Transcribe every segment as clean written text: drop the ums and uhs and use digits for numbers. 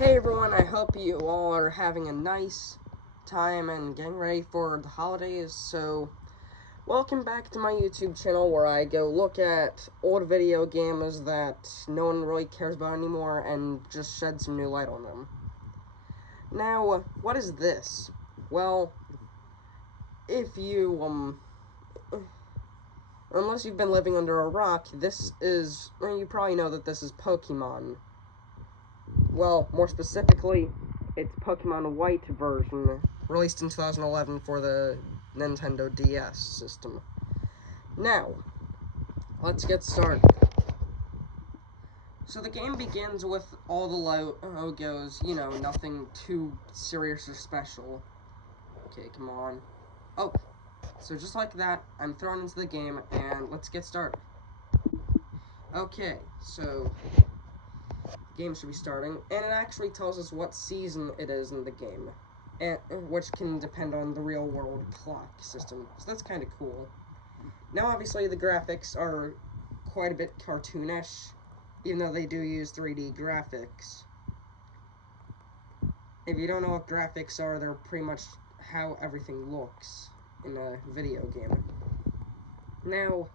Hey everyone, I hope you all are having a nice time and getting ready for the holidays. So, welcome back to my YouTube channel where I go look at old video games that no one really cares about anymore and just shed some new light on them. Now, what is this? Well, if you, unless you've been living under a rock, you probably know that this is Pokémon. Well, more specifically, it's Pokemon White version, released in 2011 for the Nintendo DS system. Now, let's get started. So the game begins with all the logos, nothing too serious or special. Okay, come on. Oh, so just like that, I'm thrown into the game, and let's get started. Okay, so game should be starting, and it actually tells us what season it is in the game, and which can depend on the real world clock system, so that's kind of cool. Now obviously the graphics are quite a bit cartoonish, even though they do use 3D graphics. If you don't know what graphics are, they're pretty much how everything looks in a video game. Now,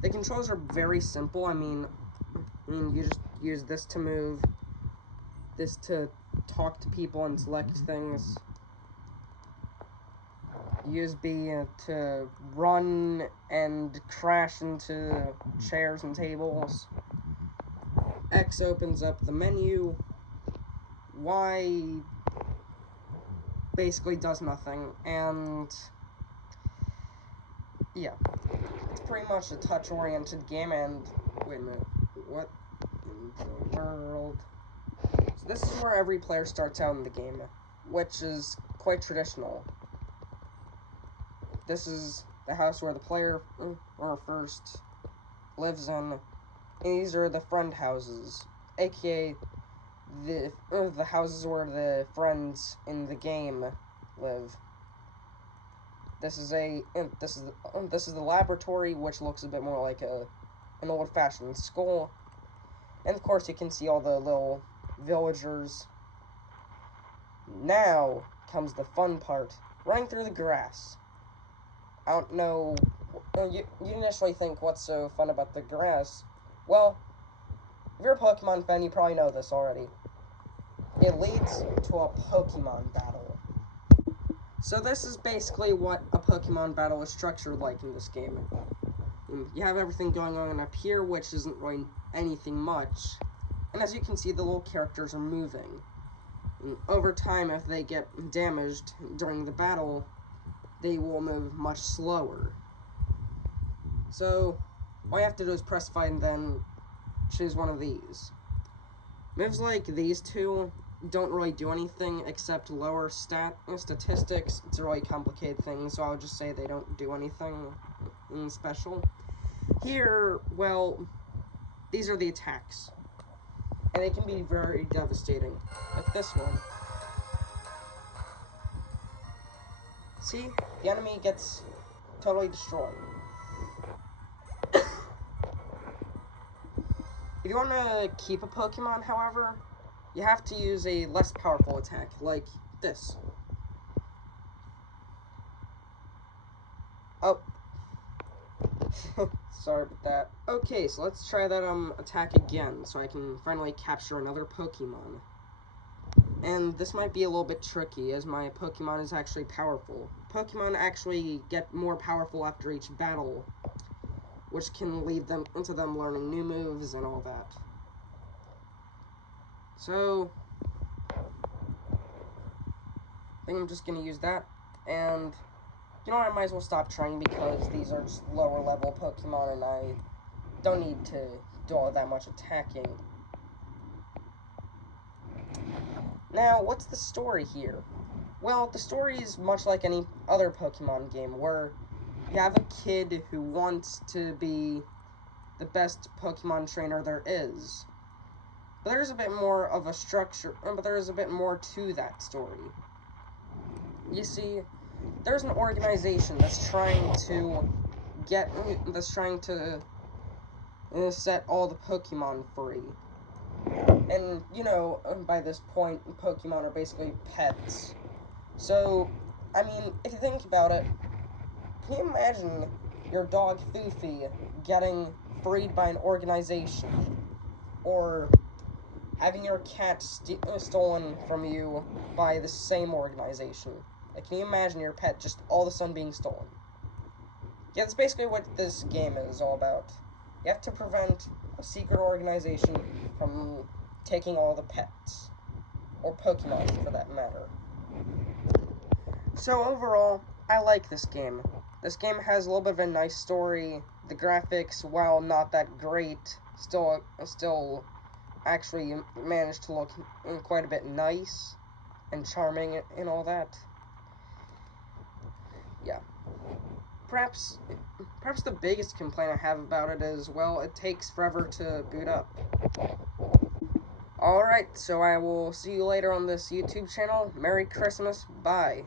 the controls are very simple. I mean, you just use this to move, this to talk to people and select things, use B to run and crash into chairs and tables, X opens up the menu, Y basically does nothing, and yeah, it's pretty much a touch-oriented game. And wait a minute, what in the world? So this is where every player starts out in the game, which is quite traditional. This is the house where the player first lives in, and these are the friend houses, aka the houses where the friends in the game live. This is the laboratory, which looks a bit more like an old-fashioned school. And of course you can see all the little villagers. Now comes the fun part, running through the grass. I don't know, you initially think, what's so fun about the grass? Well, if you're a Pokemon fan, you probably know this already. It leads to a Pokemon battle. So this is basically what a Pokemon battle is structured like in this game. You have everything going on up here, which isn't really anything much. And as you can see, the little characters are moving. And over time, if they get damaged during the battle, they will move much slower. So, all you have to do is press fight and then choose one of these. Moves like these two don't really do anything except lower statistics. It's a really complicated thing, so I'll just say they don't do anything special. Here, well, these are the attacks, and they can be very devastating, like this one. See? The enemy gets totally destroyed. If you want to keep a Pokemon, however, you have to use a less powerful attack, like this. Oh. Sorry about that. Okay, so let's try that attack again, so I can finally capture another Pokemon. And this might be a little bit tricky, as my Pokemon is actually powerful. Pokemon actually get more powerful after each battle, which can lead them into them learning new moves and all that. So, I think I'm just going to use that, and you know what, I might as well stop trying because these are just lower level Pokemon and I don't need to do all that much attacking. Now, what's the story here? Well, the story is much like any other Pokemon game, where you have a kid who wants to be the best Pokemon trainer there is. But there's a bit more of a structure, but there is a bit more to that story. You see, there's an organization that's trying to set all the Pokemon free. And, you know, by this point, Pokemon are basically pets. So, I mean, if you think about it, can you imagine your dog Foofy getting freed by an organization? Or having your cat stolen from you by the same organization? Like, can you imagine your pet just all of a sudden being stolen? Yeah, that's basically what this game is all about. You have to prevent a secret organization from taking all the pets. Or Pokemon, for that matter. So overall, I like this game. This game has a little bit of a nice story. The graphics, while not that great, still actually managed to look quite a bit nice and charming and all that. Yeah. Perhaps the biggest complaint I have about it is, well, it takes forever to boot up. Alright, so I will see you later on this YouTube channel. Merry Christmas. Bye.